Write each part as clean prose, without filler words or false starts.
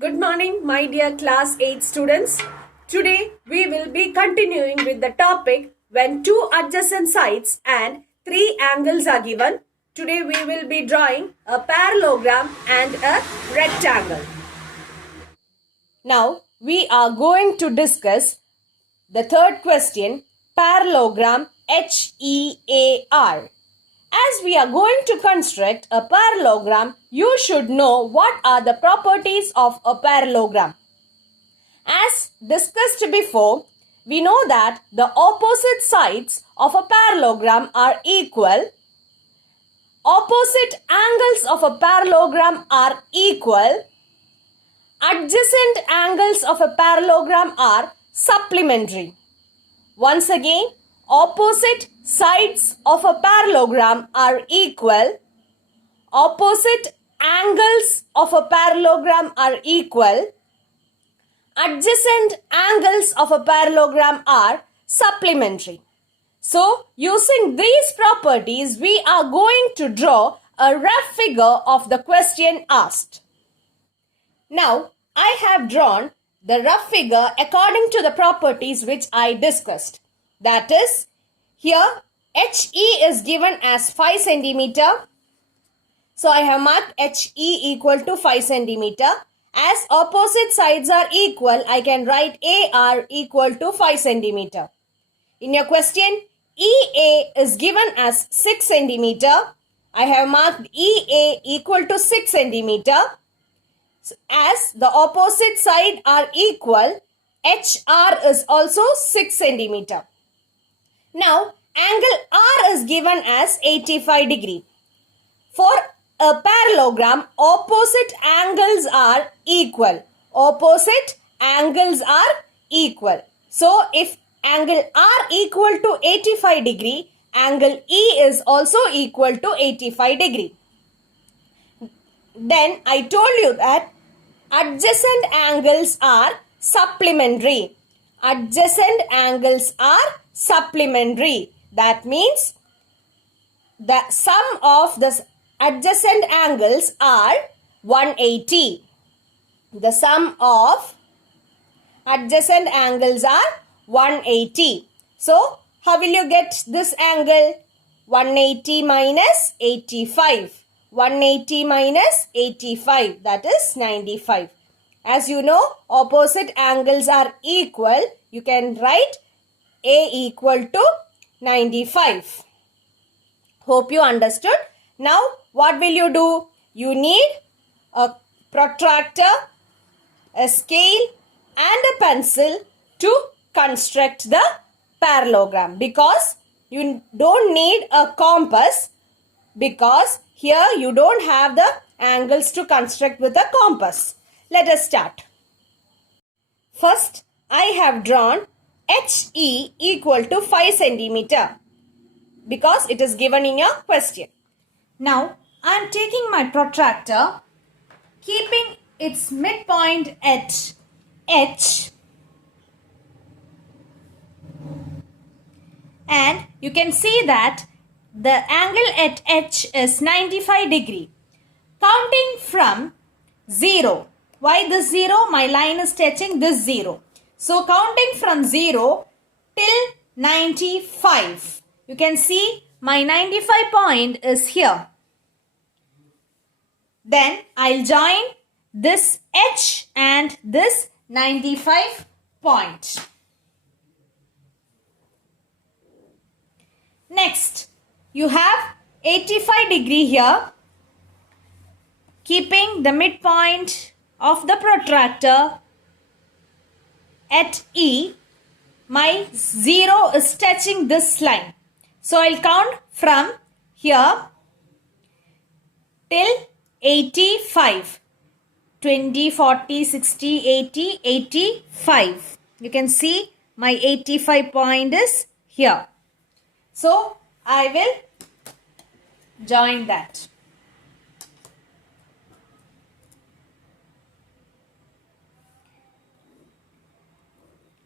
Good morning, my dear class 8 students. Today we will be continuing with the topic when two adjacent sides and three angles are given. Today we will be drawing a parallelogram and a rectangle. Now we are going to discuss the third question, parallelogram HEAR. As we are going to construct a parallelogram, you should know what are the properties of a parallelogram. As discussed before, we know that the opposite sides of a parallelogram are equal. Opposite angles of a parallelogram are equal. Adjacent angles of a parallelogram are supplementary. Once again, opposite sides of a parallelogram are equal. Opposite angles of a parallelogram are equal. Adjacent angles of a parallelogram are supplementary. So, using these properties, we are going to draw a rough figure of the question asked. Now, I have drawn the rough figure according to the properties which I discussed. That is, here HE is given as 5 centimeter. So, I have marked HE equal to 5 centimeter. As opposite sides are equal, I can write AR equal to 5 centimeter. In your question, EA is given as 6 centimeter. I have marked EA equal to 6 centimeter. As the opposite side are equal, HR is also 6 centimeter. Now, angle R is given as 85 degree. For a parallelogram, opposite angles are equal. Opposite angles are equal. So, if angle R equal to 85 degree, angle E is also equal to 85 degree. Then I told you that adjacent angles are supplementary. Adjacent angles are supplementary. That means the sum of the adjacent angles are 180. The sum of adjacent angles are 180. So, how will you get this angle? 180 minus 85. 180 minus 85, that is 95. As you know, opposite angles are equal. You can write A equal to 95. Hope you understood. Now, what will you do? You need a protractor, a scale and a pencil to construct the parallelogram, because you don't need a compass, because here you don't have the angles to construct with a compass. Let us start. First, I have drawn HE equal to 5 centimeter because it is given in your question. Now, I am taking my protractor, keeping its midpoint at H, and you can see that the angle at H is 95 degree. Counting from 0. Why this 0? My line is touching this 0. So, counting from 0 till 95. You can see my 95 point is here. Then, I'll join this H and this 95 point. Next, you have 85 degree here, keeping the midpoint of the protractor at E. My 0 is touching this line. So, I'll count from here till 85. 20, 40, 60, 80, 85. You can see my 85 point is here. So, I will join that.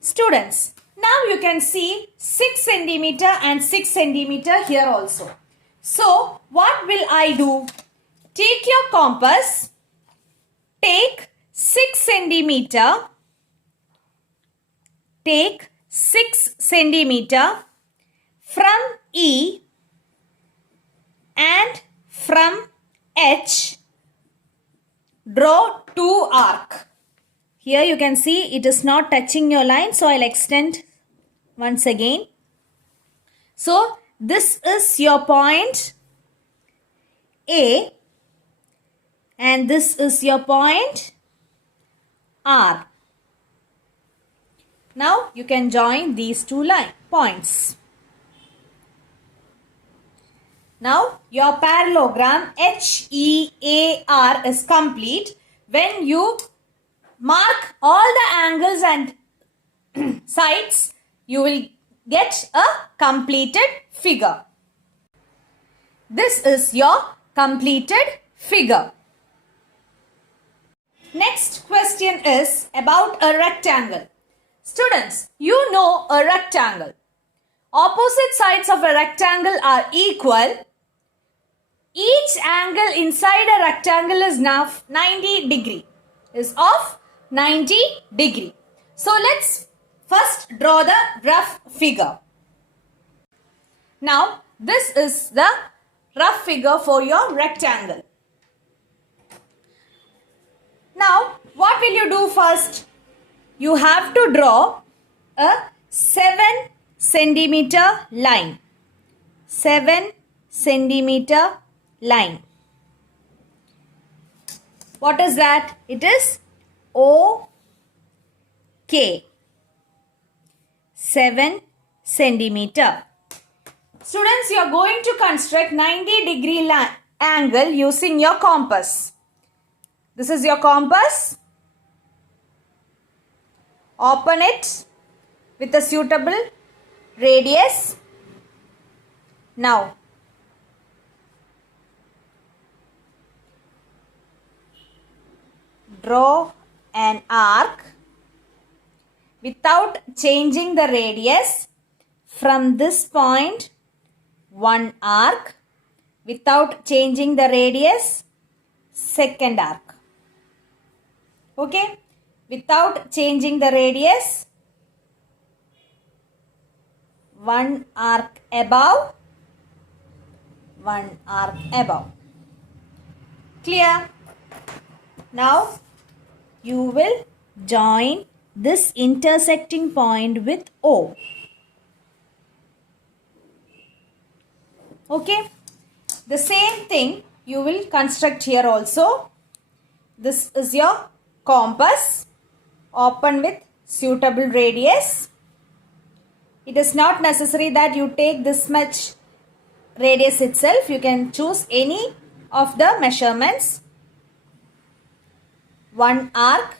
Students, now you can see 6 centimeter and 6 centimeter here also. So, what will I do? Take your compass, take 6 centimeter, take 6 centimeter from E and from H, draw 2 arc. Here you can see it is not touching your line, so I'll extend once again. So this is your point A and this is your point R. Now you can join these two points. Now your parallelogram HEAR is complete when you mark all the angles and sides. You will get a completed figure. This is your completed figure. Next question is about a rectangle. Students, you know a rectangle. Opposite sides of a rectangle are equal. Each angle inside a rectangle is now 90 degree. Is of 90 degree. So let's first draw the rough figure. Now this is the rough figure for your rectangle. Now what will you do first? You have to draw a 7 centimeter line. 7 centimeter line. What is that? It is OK. 7 centimeter. Students, you are going to construct 90 degree angle using your compass. This is your compass. Open it with a suitable radius. Now, draw an arc without changing the radius. From this point, one arc. Without changing the radius, second arc. Okay? Without changing the radius, one arc above, one arc above. Clear? Now, you will join this intersecting point with O. Okay? The same thing you will construct here also. This is your compass. Open with suitable radius. It is not necessary that you take this much radius itself. You can choose any of the measurements. One arc.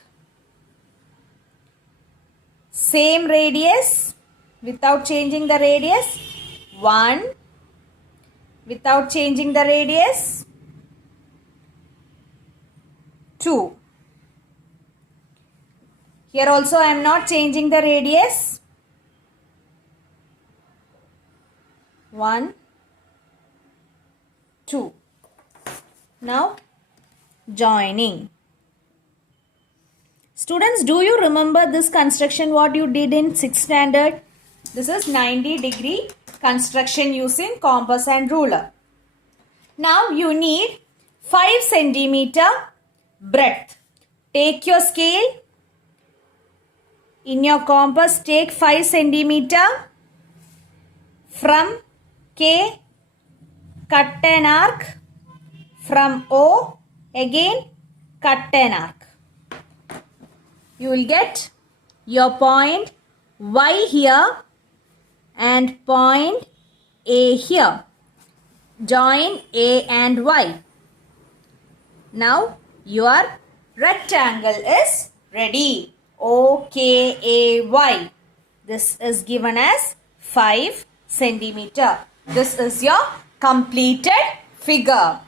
Same radius without changing the radius. One. Without changing the radius. 2. Here also I am not changing the radius. 1, 2. Now joining. Students, do you remember this construction what you did in 6th standard? This is 90 degree construction using compass and ruler. Now you need 5 centimeter breadth. Take your scale. In your compass, take 5 centimeter. From K, cut an arc. From O, again cut an arc. You will get your point Y here and point A here. Join A and Y. Now your rectangle is ready. OKAY. This is given as 5 centimeter. This is your completed figure.